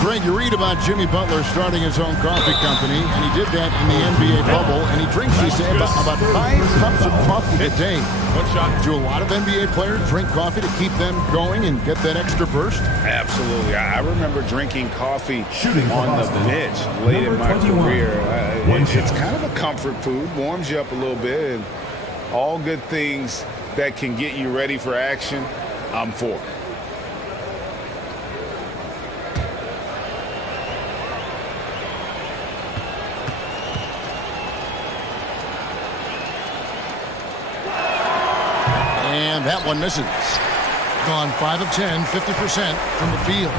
Greg, you read about Jimmy Butler starting his own coffee company, and he did that in the NBA bubble, and he drinks, he said, about 5 cups of coffee a day. One shot. Do a lot of NBA players drink coffee to keep them going and get that extra burst? Absolutely. I remember drinking coffee on the bench late in my career. It's kind of a comfort food, warms you up a little bit, and all good things that can get you ready for action, I'm for. And that one misses. Gone 5 of 10, 50% from the field.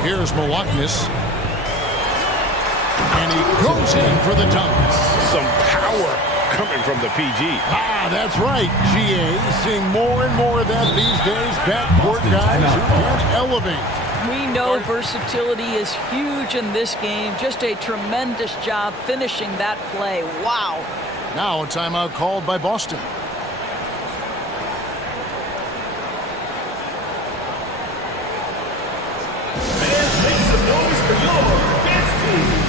Here's Milwaukee. And he goes in for the dunk. Some power coming from the PG. That's right, GA. Seeing more and more of that these days. Backcourt guys who can elevate. We know versatility is huge in this game. Just a tremendous job finishing that play. Wow. Now a timeout called by Boston. And make some noise for your dance team.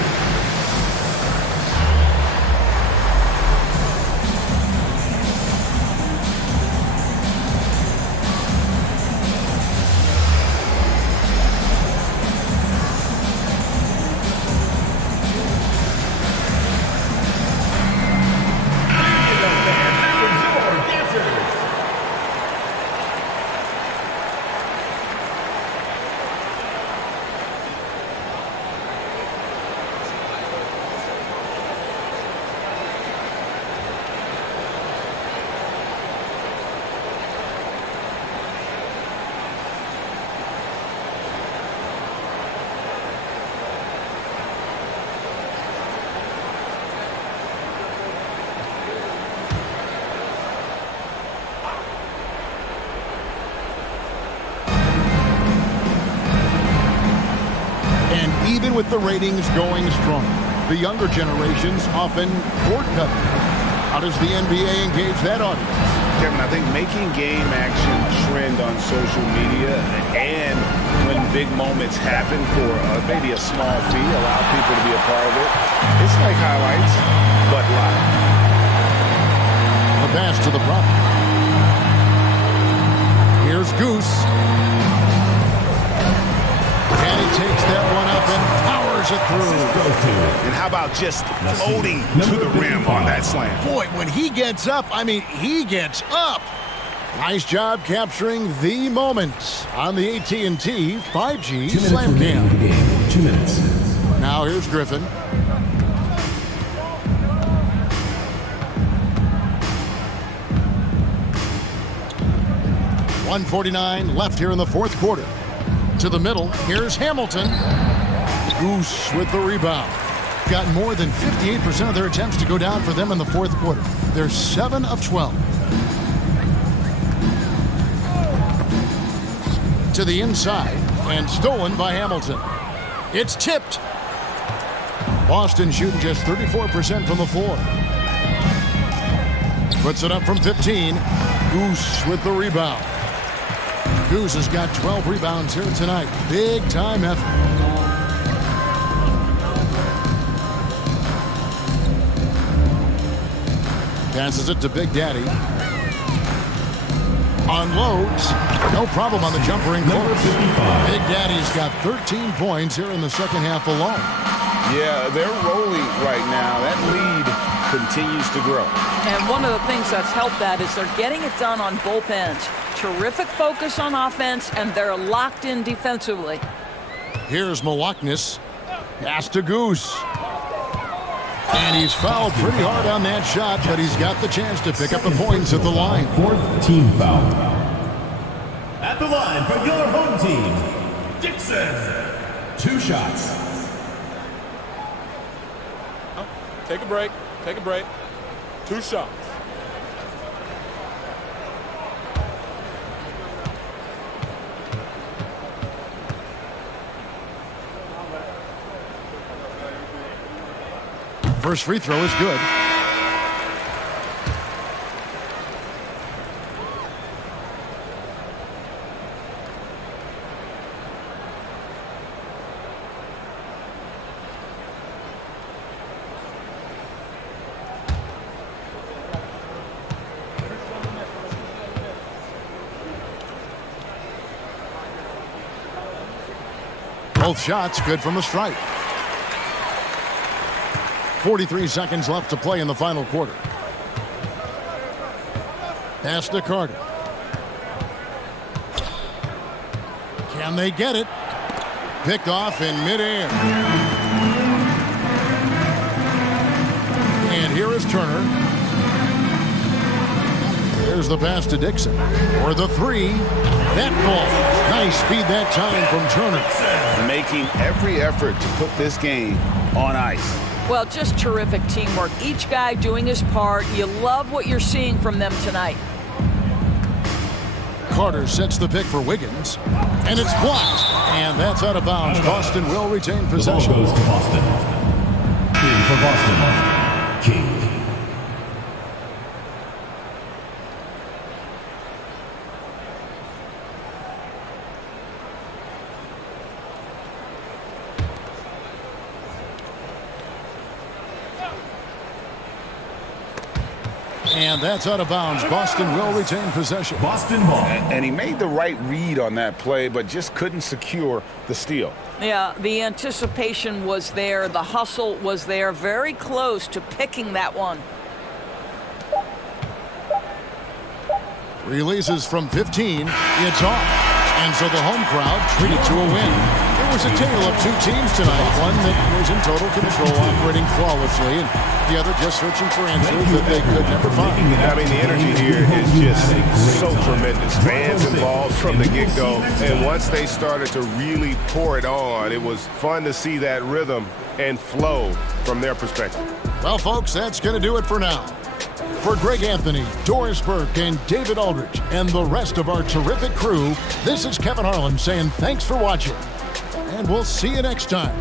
Even with the ratings going strong, the younger generations often cord cut. How does the NBA engage that audience? Kevin, I think making game action trend on social media and when big moments happen for maybe a small fee, allow people to be a part of it. It's like highlights, but live. The pass to the Prophet. Here's Goose. And he takes that one up and powers it through. And how about just floating to the rim on that slam? Boy, when he gets up, he gets up. Nice job capturing the moments on the AT&T 5G Slam Cam. 2 minutes. Now here's Griffin. .149 left here in the fourth quarter. To the middle, here's Hamilton. Goose with the rebound. Got more than 58% of their attempts to go down for them in the fourth quarter. They're 7 of 12. To the inside, and stolen by Hamilton. It's tipped. Boston shooting just 34% from the floor. Puts it up from 15. Goose with the rebound. Goose has got 12 rebounds here tonight. Big time effort. Passes it to Big Daddy. Unloads. No problem on the jumper in close. Big Daddy's got 13 points here in the second half alone. Yeah, they're rolling right now. That lead continues to grow. And one of the things that's helped that is they're getting it done on both ends. Terrific focus on offense, and they're locked in defensively. Here's Milwaukee. Pass to Goose. And he's fouled pretty hard on that shot, but he's got the chance to pick up the points at the line. Fourth team foul. At the line for your home team, Dixon. 2 shots. Take a break. Take a break. 2 shots. First free throw is good. Both shots good from the stripe. 43 seconds left to play in the final quarter. Pass to Carter. Can they get it? Picked off in midair. And here is Turner. Here's the pass to Dixon. For the three. That ball. Nice speed that time from Turner. Making every effort to put this game on ice. Well, just terrific teamwork. Each guy doing his part. You love what you're seeing from them tonight. Carter sets the pick for Wiggins. And it's blocked. And that's out of bounds. Boston will retain possession. The ball goes to Boston. In for Boston, King. And that's out of bounds. Boston will retain possession. Boston ball. And he made the right read on that play, but just couldn't secure the steal. Yeah, the anticipation was there. The hustle was there. Very close to picking that one. Releases from 15. It's off. And so the home crowd treated to a win. It was a tale of two teams tonight. One that was in total control, operating flawlessly, and the other just searching for answers that they could never find. I mean, the energy here is just so tremendous. Fans involved from the get-go, and once they started to really pour it on, it was fun to see that rhythm and flow from their perspective. Well, folks, that's going to do it for now. For Greg Anthony, Doris Burke, and David Aldridge, and the rest of our terrific crew, this is Kevin Harlan saying thanks for watching. And we'll see you next time.